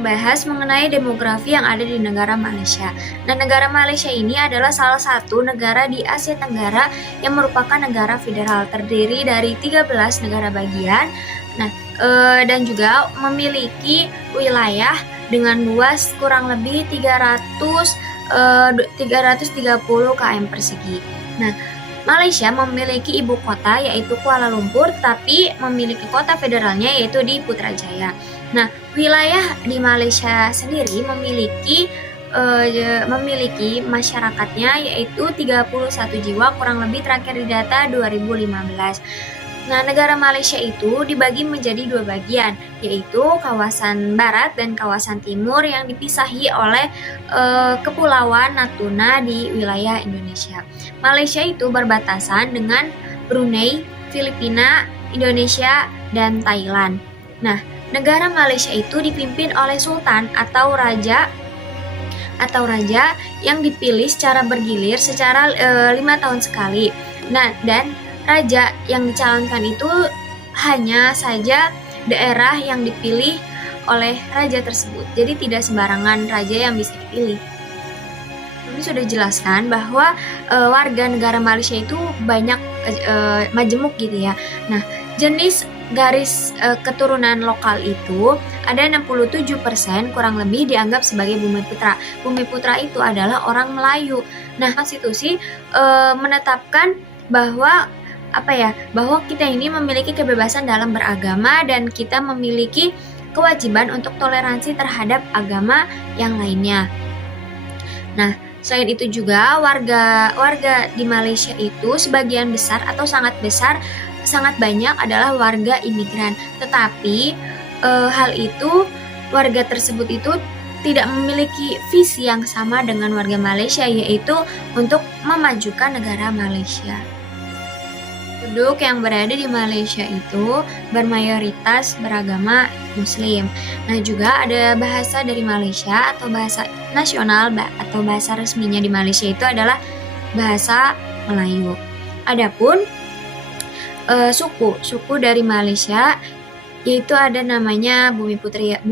membahas mengenai demografi yang ada di negara Malaysia. Nah, negara Malaysia ini adalah salah satu negara di Asia Tenggara yang merupakan negara federal, terdiri dari 13 negara bagian. Nah, dan juga memiliki wilayah dengan luas kurang lebih 330 km persegi. Nah, Malaysia memiliki ibu kota yaitu Kuala Lumpur, tapi memiliki kota federalnya yaitu di Putrajaya. Nah, wilayah di Malaysia sendiri memiliki masyarakatnya yaitu 31 jiwa kurang lebih terakhir di data 2015. Nah, negara Malaysia itu dibagi menjadi dua bagian, yaitu kawasan barat dan kawasan timur yang dipisahi oleh Kepulauan Natuna di wilayah Indonesia. Malaysia itu berbatasan dengan Brunei, Filipina, Indonesia, dan Thailand. Nah, negara Malaysia itu dipimpin oleh sultan atau raja yang dipilih secara bergilir secara 5 tahun sekali. Nah, dan raja yang dicalonkan itu hanya saja daerah yang dipilih oleh raja tersebut. Jadi tidak sembarangan raja yang bisa dipilih. Ini sudah dijelaskan bahwa warga negara Malaysia itu banyak majemuk gitu ya. Nah, jenis garis keturunan lokal itu ada 67% kurang lebih dianggap sebagai Bumiputra. Bumiputra itu adalah orang Melayu. Nah, konstitusi menetapkan bahwa bahwa kita ini memiliki kebebasan dalam beragama dan kita memiliki kewajiban untuk toleransi terhadap agama yang lainnya. Nah, selain itu juga warga di Malaysia itu sebagian besar atau sangat banyak adalah warga imigran. Tetapi hal itu warga tersebut itu tidak memiliki visi yang sama dengan warga Malaysia, yaitu untuk memajukan negara Malaysia. Penduduk yang berada di Malaysia itu bermayoritas beragama Muslim. Nah, juga ada bahasa dari Malaysia atau bahasa nasional atau bahasa resminya di Malaysia itu adalah bahasa Melayu. Adapun suku dari Malaysia yaitu ada namanya Bumiputra.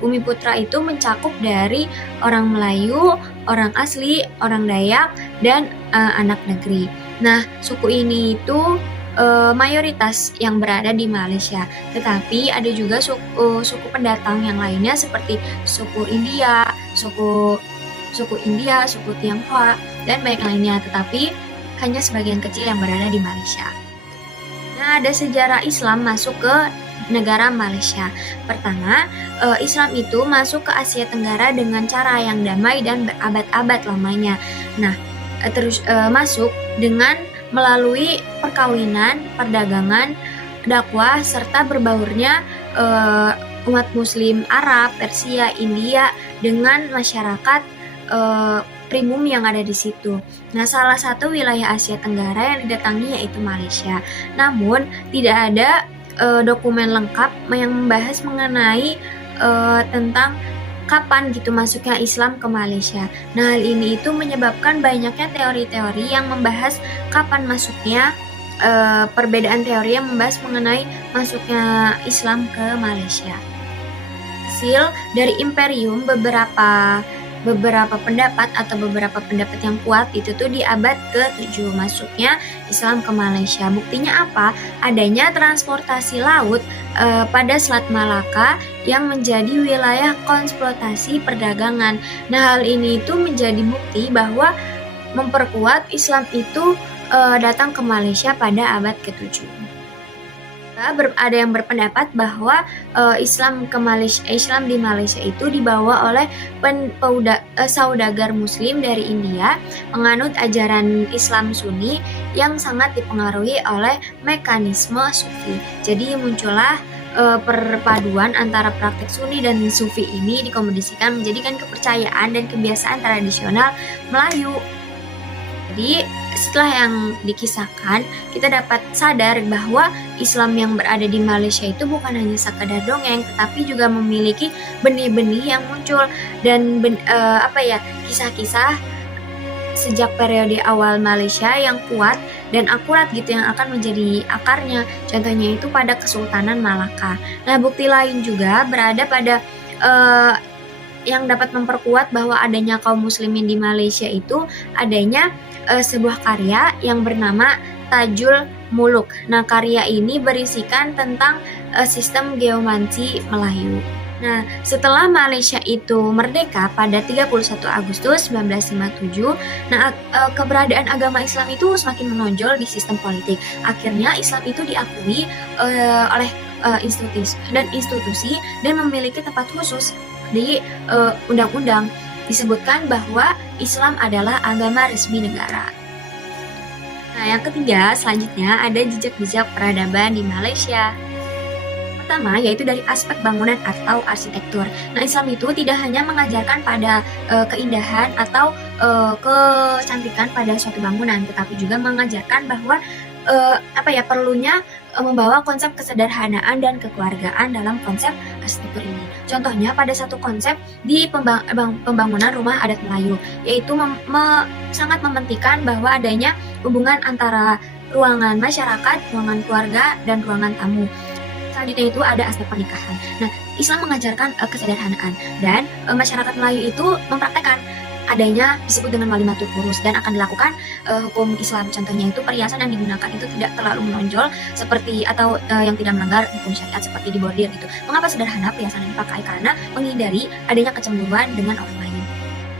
Bumiputra itu mencakup dari orang Melayu, orang asli, orang Dayak, dan anak negeri. Nah, suku ini itu mayoritas yang berada di Malaysia. Tetapi ada juga suku pendatang yang lainnya seperti suku India, suku Tionghoa, dan banyak lainnya. Tetapi hanya sebagian kecil yang berada di Malaysia. Nah, ada sejarah Islam masuk ke negara Malaysia. Pertama, Islam itu masuk ke Asia Tenggara dengan cara yang damai dan berabad-abad lamanya. Nah, terus masuk dengan melalui perkawinan, perdagangan, dakwah, serta berbaurnya umat Muslim Arab, Persia, India dengan masyarakat primum yang ada di situ. Nah, salah satu wilayah Asia Tenggara yang didatangi yaitu Malaysia. Namun, tidak ada dokumen lengkap yang membahas mengenai tentang kapan gitu masuknya Islam ke Malaysia. Nah, hal ini itu menyebabkan banyaknya teori-teori yang membahas kapan masuknya perbedaan teori yang membahas mengenai masuknya Islam ke Malaysia. Hasil dari imperium beberapa pendapat yang kuat itu tuh di abad ke-7 masuknya Islam ke Malaysia. Buktinya apa? Adanya transportasi laut pada Selat Malaka yang menjadi wilayah konsultasi perdagangan. Nah, hal ini itu menjadi bukti bahwa memperkuat Islam itu datang ke Malaysia pada abad ke-7. Ada yang berpendapat bahwa Islam di Malaysia itu dibawa oleh saudagar Muslim dari India menganut ajaran Islam Sunni yang sangat dipengaruhi oleh mekanisme Sufi. Jadi muncullah perpaduan antara praktek Sunni dan Sufi ini dikombinasikan menjadikan kepercayaan dan kebiasaan tradisional Melayu. Jadi setelah yang dikisahkan, kita dapat sadar bahwa Islam yang berada di Malaysia itu bukan hanya sekadar dongeng, tetapi juga memiliki benih-benih yang muncul dan kisah-kisah sejak periode awal Malaysia yang kuat dan akurat gitu yang akan menjadi akarnya. Contohnya itu pada Kesultanan Malaka. Nah, bukti lain juga berada pada yang dapat memperkuat bahwa adanya kaum muslimin di Malaysia itu adanya sebuah karya yang bernama Tajul Muluk. Nah, karya ini berisikan tentang sistem geomansi Melayu. Nah, setelah Malaysia itu merdeka pada 31 Agustus 1957, nah keberadaan agama Islam itu semakin menonjol di sistem politik. Akhirnya Islam itu diakui oleh institusi dan memiliki tempat khusus di undang-undang. Disebutkan bahwa Islam adalah agama resmi negara. Nah, yang ketiga, selanjutnya ada jejak-jejak peradaban di Malaysia. Pertama, yaitu dari aspek bangunan atau arsitektur. Nah, Islam itu tidak hanya mengajarkan pada keindahan atau kecantikan pada suatu bangunan, tetapi juga mengajarkan bahwa perlunya membawa konsep kesederhanaan dan kekeluargaan dalam konsep arsitektur ini. Contohnya pada satu konsep di pembangunan rumah adat Melayu, yaitu sangat mementingkan bahwa adanya hubungan antara ruangan masyarakat, ruangan keluarga, dan ruangan tamu. Selanjutnya itu ada aspek pernikahan. Nah, Islam mengajarkan kesederhanaan dan masyarakat Melayu itu mempraktekkan adanya disebut dengan walimatul urus dan akan dilakukan hukum Islam. Contohnya itu perhiasan yang digunakan itu tidak terlalu menonjol seperti atau yang tidak melanggar hukum syariat seperti dibordir gitu. Mengapa sederhana perhiasan yang dipakai? Karena menghindari adanya kecemburuan dengan orang lain.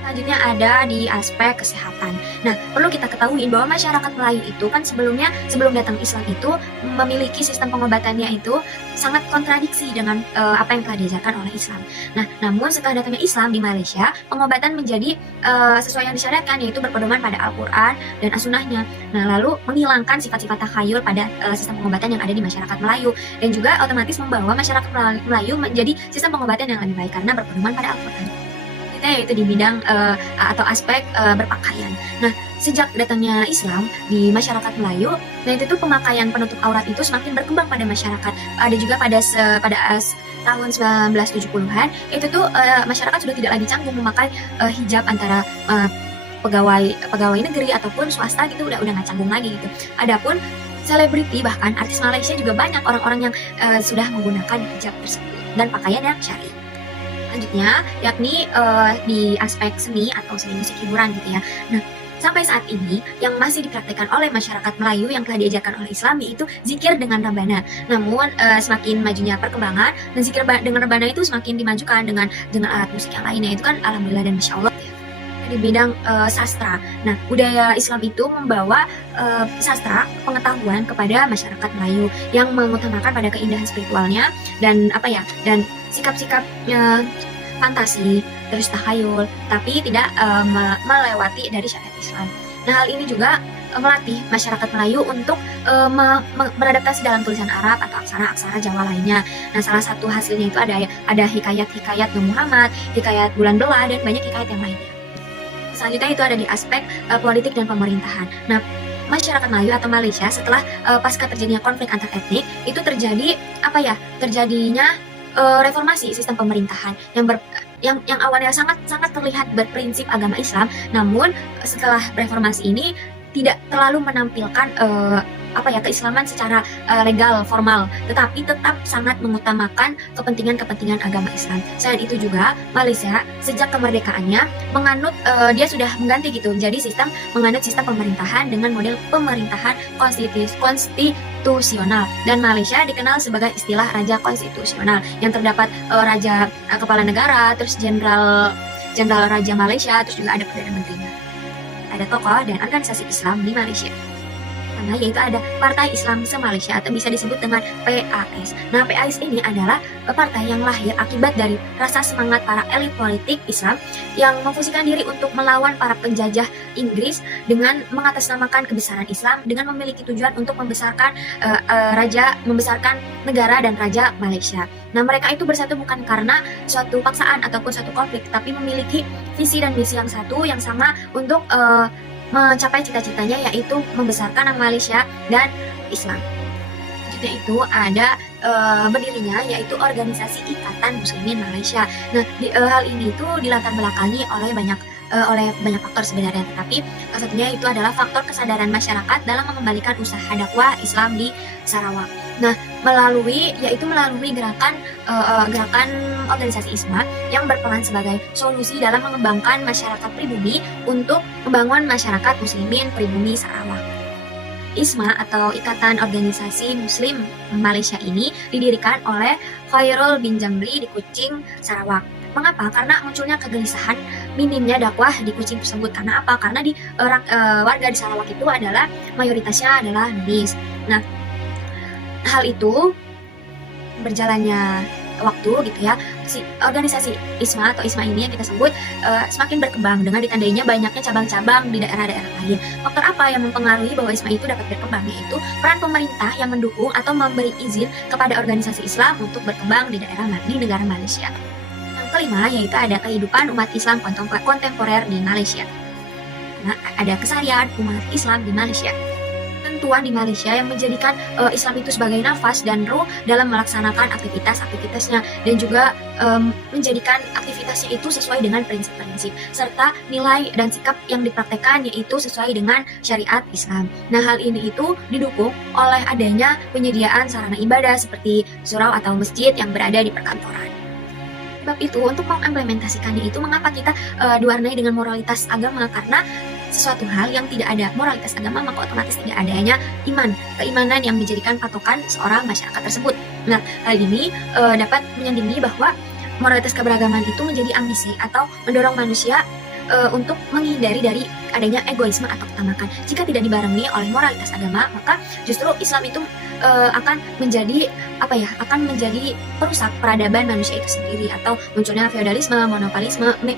Selanjutnya ada di aspek kesehatan. Nah, perlu kita ketahui bahwa masyarakat Melayu itu kan sebelum datang Islam itu memiliki sistem pengobatannya itu sangat kontradiksi dengan apa yang telah diajarkan oleh Islam. Nah, namun setelah datangnya Islam di Malaysia, pengobatan menjadi sesuai yang disyariatkan, yaitu berpedoman pada Al-Quran dan As-Sunnahnya. Nah, lalu menghilangkan sifat-sifat takhayul pada sistem pengobatan yang ada di masyarakat Melayu, dan juga otomatis membawa masyarakat Melayu menjadi sistem pengobatan yang lebih baik karena berpedoman pada Al-Quran. Yaitu di bidang atau aspek berpakaian. Nah, sejak datangnya Islam di masyarakat Melayu, nah itu tuh pemakaian penutup aurat itu semakin berkembang pada masyarakat. Ada juga pada tahun 1970-an, itu tuh masyarakat sudah tidak lagi canggung memakai hijab antara pegawai negeri ataupun swasta gitu, udah nggak canggung lagi gitu. Adapun selebriti, bahkan artis Malaysia juga banyak orang-orang yang sudah menggunakan hijab tersebut dan pakaian yang syar'i. Selanjutnya yakni di aspek seni atau seni musik hiburan gitu ya. Nah, sampai saat ini yang masih dipraktikkan oleh masyarakat Melayu yang telah diajarkan oleh Islam yaitu zikir dengan rebana. Namun semakin majunya perkembangan dan zikir dengan rebana itu semakin dimajukan dengan alat musik yang lainnya, itu kan alhamdulillah dan masya Allah ya. Di bidang sastra. Nah, budaya Islam itu membawa sastra pengetahuan kepada masyarakat Melayu yang mengutamakan pada keindahan spiritualnya dan dan sikap-sikapnya fantasi, terus takhayul, tapi tidak melewati dari syariat Islam. Nah, hal ini juga melatih masyarakat Melayu untuk beradaptasi dalam tulisan Arab atau aksara-aksara Jawa lainnya. Nah, salah satu hasilnya itu ada hikayat-hikayat Nabi Muhammad, hikayat Bulan Belah, dan banyak hikayat yang lainnya. Selanjutnya itu ada di aspek politik dan pemerintahan. Nah, masyarakat Melayu atau Malaysia setelah pasca terjadinya konflik antar etnik itu terjadinya reformasi sistem pemerintahan yang awalnya sangat terlihat berprinsip agama Islam, namun setelah reformasi ini tidak terlalu menampilkan keislaman secara legal formal, tetapi tetap sangat mengutamakan kepentingan agama Islam. Selain itu juga Malaysia sejak kemerdekaannya dia sudah mengganti gitu, jadi menganut sistem pemerintahan dengan model pemerintahan konstitusional, dan Malaysia dikenal sebagai istilah raja konstitusional yang terdapat raja kepala negara, terus jenderal raja Malaysia, terus juga ada perdana menterinya. Ada tokoh dan organisasi Islam di Malaysia. Yaitu ada Partai Islam Se-Malaysia atau bisa disebut dengan PAS. Nah, PAS ini adalah partai yang lahir akibat dari rasa semangat para elit politik Islam yang memfungsikan diri untuk melawan para penjajah Inggris dengan mengatasnamakan kebesaran Islam dengan memiliki tujuan untuk membesarkan negara dan raja Malaysia. Nah, mereka itu bersatu bukan karena suatu paksaan ataupun suatu konflik, tapi memiliki visi dan misi yang satu yang sama untuk mencapai cita-citanya, yaitu membesarkan nama Malaysia dan Islam. Selanjutnya itu ada berdirinya yaitu organisasi Ikatan Muslimin Malaysia. Nah, hal ini itu dilatar belakangi oleh banyak oleh banyak faktor sebenarnya, tetapi salah satunya itu adalah faktor kesadaran masyarakat dalam mengembalikan usaha dakwah Islam di Sarawak. Nah, melalui gerakan organisasi ISMA yang berperan sebagai solusi dalam mengembangkan masyarakat pribumi untuk membangun masyarakat muslimin pribumi Sarawak. ISMA atau Ikatan Organisasi Muslim Malaysia ini didirikan oleh Khairul bin Jamri di Kuching, Sarawak. Mengapa? Karena munculnya kegelisahan minimnya dakwah di Kuching tersebut. Karena apa? Karena warga di Sarawak itu adalah mayoritasnya adalah nudis. Nah, hal itu berjalannya waktu gitu ya, si organisasi ISMA atau ISMA ini yang kita sebut semakin berkembang dengan ditandainya banyaknya cabang-cabang di daerah-daerah lain. Faktor apa yang mempengaruhi bahwa ISMA itu dapat berkembang? Yaitu peran pemerintah yang mendukung atau memberi izin kepada organisasi Islam untuk berkembang di negara Malaysia. Yang kelima yaitu ada kehidupan umat Islam kontemporer di Malaysia. Nah, ada keseharian umat Islam di Malaysia. Ketentuan di Malaysia yang menjadikan Islam itu sebagai nafas dan ruh dalam melaksanakan aktivitasnya, dan juga menjadikan aktivitasnya itu sesuai dengan prinsip-prinsip serta nilai dan sikap yang dipraktekkan yaitu sesuai dengan syariat Islam. Nah, hal ini itu didukung oleh adanya penyediaan sarana ibadah seperti surau atau masjid yang berada di perkantoran. Sebab itu, untuk mengimplementasikannya itu, mengapa kita diwarnai dengan moralitas agama? Karena sesuatu hal yang tidak ada moralitas agama, maka otomatis tidak adanya keimanan yang menjadikan patokan seorang masyarakat tersebut. Nah, hal ini dapat menyandingi bahwa moralitas keberagaman itu menjadi ambisi atau mendorong manusia untuk menghindari dari adanya egoisme atau ketamakan. Jika tidak dibarengi oleh moralitas agama, maka justru Islam itu akan menjadi perusak peradaban manusia itu sendiri, atau munculnya feodalisme,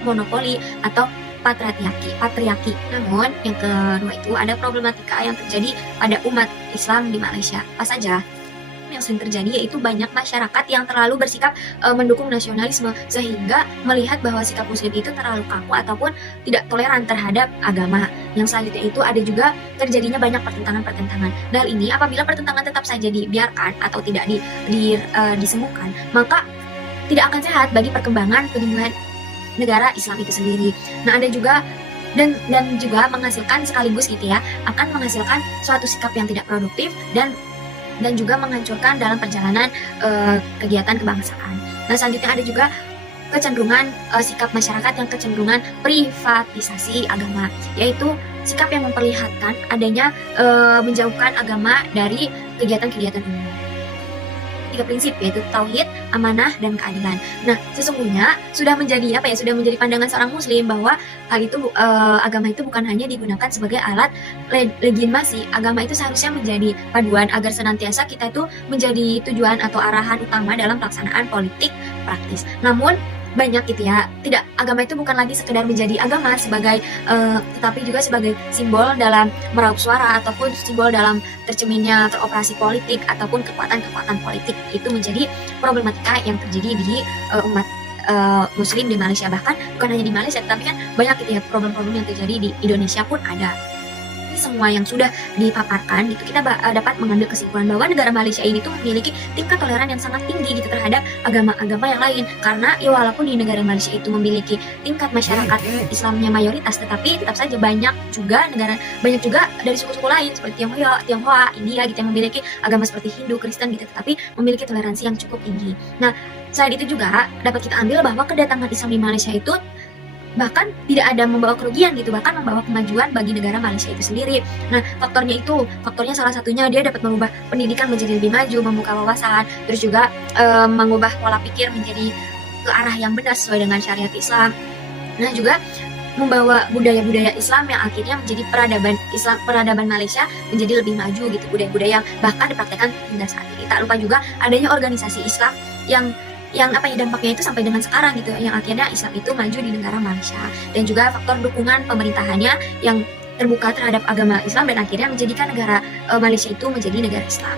monopoli atau patriarki. Namun yang kedua itu ada problematika yang terjadi pada umat Islam di Malaysia. Apa saja yang sering terjadi? Yaitu banyak masyarakat yang terlalu bersikap mendukung nasionalisme, sehingga melihat bahwa sikap muslim itu terlalu kaku ataupun tidak toleran terhadap agama. Yang selanjutnya itu ada juga terjadinya banyak pertentangan. Dan ini apabila pertentangan tetap saja dibiarkan atau tidak disembuhkan, maka tidak akan sehat bagi perkembangan penyembuhan negara Islam itu sendiri. Nah, ada juga dan juga menghasilkan sekaligus gitu ya, akan menghasilkan suatu sikap yang tidak produktif dan juga menghancurkan dalam perjalanan kegiatan kebangsaan. Nah, selanjutnya ada juga kecenderungan sikap masyarakat yang kecenderungan privatisasi agama, yaitu sikap yang memperlihatkan adanya menjauhkan agama dari kegiatan-kegiatan umum. 3 prinsip, yaitu tauhid, amanah, dan keadilan. Nah, sesungguhnya sudah menjadi pandangan seorang muslim bahwa hal itu agama itu bukan hanya digunakan sebagai alat legitimasi. Agama itu seharusnya menjadi paduan agar senantiasa kita itu menjadi tujuan atau arahan utama dalam pelaksanaan politik praktis. Namun banyak gitu ya, agama itu bukan lagi sekedar menjadi agama tetapi juga sebagai simbol dalam meraup suara ataupun simbol dalam tercerminnya teroperasi politik ataupun kekuatan politik. Itu menjadi problematika yang terjadi di umat muslim di Malaysia. Bahkan bukan hanya di Malaysia, tetapi kan banyak gitu ya problem-problem yang terjadi di Indonesia pun ada. Semua yang sudah dipaparkan gitu, kita dapat mengambil kesimpulan bahwa negara Malaysia ini tuh memiliki tingkat toleran yang sangat tinggi gitu terhadap agama-agama yang lain. Karena ya walaupun di negara Malaysia itu memiliki tingkat masyarakat Islamnya mayoritas, tetapi tetap saja banyak juga dari suku-suku lain seperti Tionghoa, India gitu yang memiliki agama seperti Hindu, Kristen gitu, tetapi memiliki toleransi yang cukup tinggi. Nah, selain itu juga dapat kita ambil bahwa kedatangan Islam di Malaysia itu bahkan tidak ada membawa kerugian gitu, bahkan membawa kemajuan bagi negara Malaysia itu sendiri. Nah, faktornya salah satunya dia dapat mengubah pendidikan menjadi lebih maju, membuka wawasan, terus juga mengubah pola pikir menjadi ke arah yang benar sesuai dengan syariat Islam. Nah, juga membawa budaya-budaya Islam yang akhirnya menjadi peradaban Malaysia menjadi lebih maju gitu, budaya-budaya yang bahkan dipraktekkan hingga saat ini. Tak lupa juga adanya organisasi Islam yang dampaknya itu sampai dengan sekarang gitu, yang akhirnya Islam itu maju di negara Malaysia, dan juga faktor dukungan pemerintahannya yang terbuka terhadap agama Islam dan akhirnya menjadikan negara Malaysia itu menjadi negara Islam.